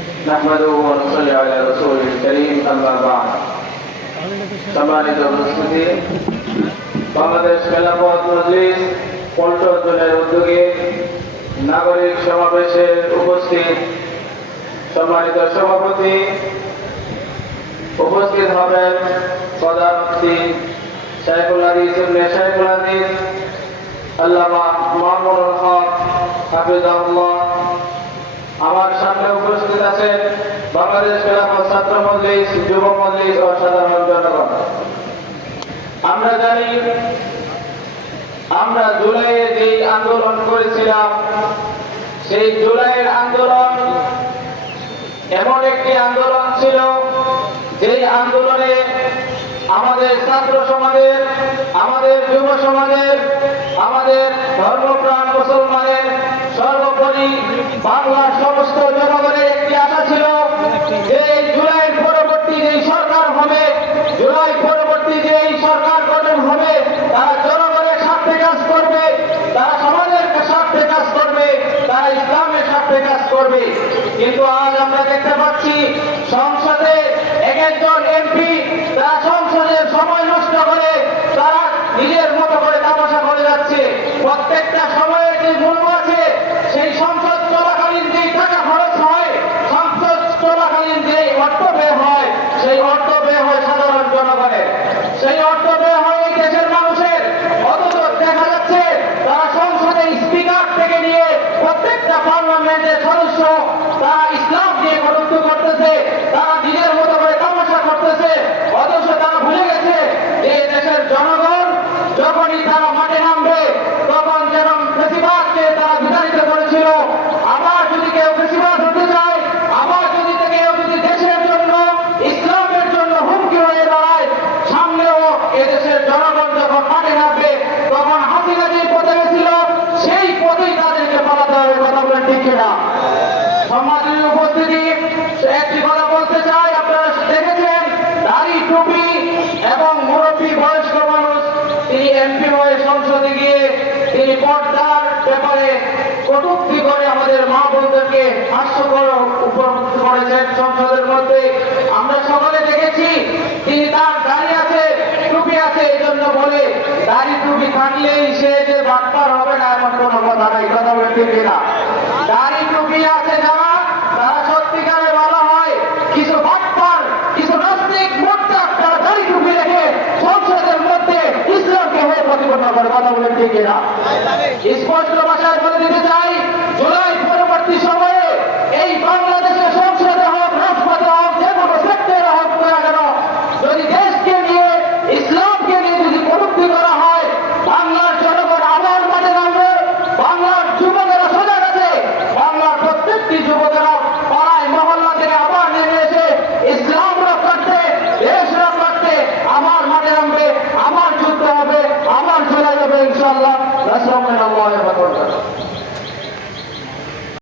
نحمده ونصلي على رسوله الكريم أما بعد সম্মানিত উপস্থিতি বাংলাদেশ খেলাফত মজলিস পল্টন জোনের উদ্যোগে নাগরিক সমাবেশে উপস্থিত সম্মানিত সভাপতি উপস্থিত হবেন প্রধান অতিথি শাইখুল হাদিস ইবনে শাইখুল হাদিস আল্লামা মামুনুল হক হাফিজাহুল্লাহ। আমার সামনে উপস্থিত আছেন বাংলাদেশ খেলাফত ছাত্র মজলিস, যুব মজলিস ও সাধারণ জনগণ। আমরা জানি আমরা জুলাইয়ে যে আন্দোলন করেছিলাম, সেই জুলাইয়ের আন্দোলন এমন একটি আন্দোলন ছিল যে আন্দোলনে আমাদের ছাত্র সমাজের, আমাদের যুব সমাজের, আমাদের ধর্মপ্রাণ মুসলমানের, সর্বোপরি বাংলার সমস্ত জনগণের একটি আশা ছিল যে জুলাইয়ের পরবর্তী যে সরকার হবে, জুলাই পরবর্তী যে সরকার গঠন হবে, তারা জনগণের স্বার্থে কাজ করবে, তারা সমাজের স্বার্থে কাজ করবে, তারা ইসলামের স্বার্থে কাজ করবে। কিন্তু আজ আমরা দেখতে পাচ্ছি সংসদে একজন এমপি তারা সংসদের সময় নষ্ট করে তারা নিজের মতো করে তামাশা করে যাচ্ছে। প্রত্যেকটা সময়ের যে মূল্য আছে, সেই সংসদ চলাকালীন যে টাকা খরচ হয়, সংসদ চলাকালীন যে অর্থ ব্যয় হয়, সেই অর্থ ব্যয় হয় সাধারণ জনগণের, সেই অর্থ ব্যয় হয় এই দেশের মানুষের। অথচ দেখা যাচ্ছে তারা সংসদের স্পিকার থেকে নিয়ে প্রত্যেকটা পার্লামেন্টের সদস্য তারা ইসলাম দিয়ে কটূক্তি করতেছে, তারা নিজের মতো করে তামাশা করতেছে। অথচ তারা ভুলে গেছে যে দেশের জনগণ যখনই তারা মাঠে নামবে তখন যেরকম ফেসিবাদকে তারা বিতাড়িত করেছিল, আবার যদি কেউ ফেসিবাদ হতে চায়, আবার যদি কেউ দেশের জন্য, ইসলামের জন্য হুমকি হয়ে দাঁড়ায়, সামনেও এদেশের জনগণ যখন মাঠে নামবে তখন হাসিনা যে পথে গেছিল সেই পথেই তাদেরকে পালাতে হবে। কথা বলেন ঠিক কিনা? সমাজের উপস্থিতি একটি কথা বলতে চাই, আপনারা দেখেছেন দাড়ি টুপি এবং মুরব্বী বয়স্ক মানুষ তিনি এমপি হয়ে সংসদে গিয়ে তিনি পর্দার ব্যাপারে কটূক্তি করে আমাদের মা বোনদেরকে হাস্যকর উপলব্ধি করেছেন সংসদের মধ্যে। আমরা সকলে দেখেছি তিনি তার দাড়ি আছে, টুপি আছে, এই জন্য বলে দাড়ি টুপি থাকলেই সে যে বাটপার হবে না এমন কোনো কথা নাই। কথা বলে ঠিক কিনা? দাড়ি টুপি আছে যারা, তারা সত্যিকারে ভালো হয়। কিছু বাটপার, কিছু নাস্তিক মোর্চা তারা দাড়ি টুপি রেখে সংসদের মধ্যে ইসলামকে হয়ে প্রতিপন্ন করে। কথা বলে ঠিক কিনা? স্পষ্ট ভাষায় বলে দিতে চাই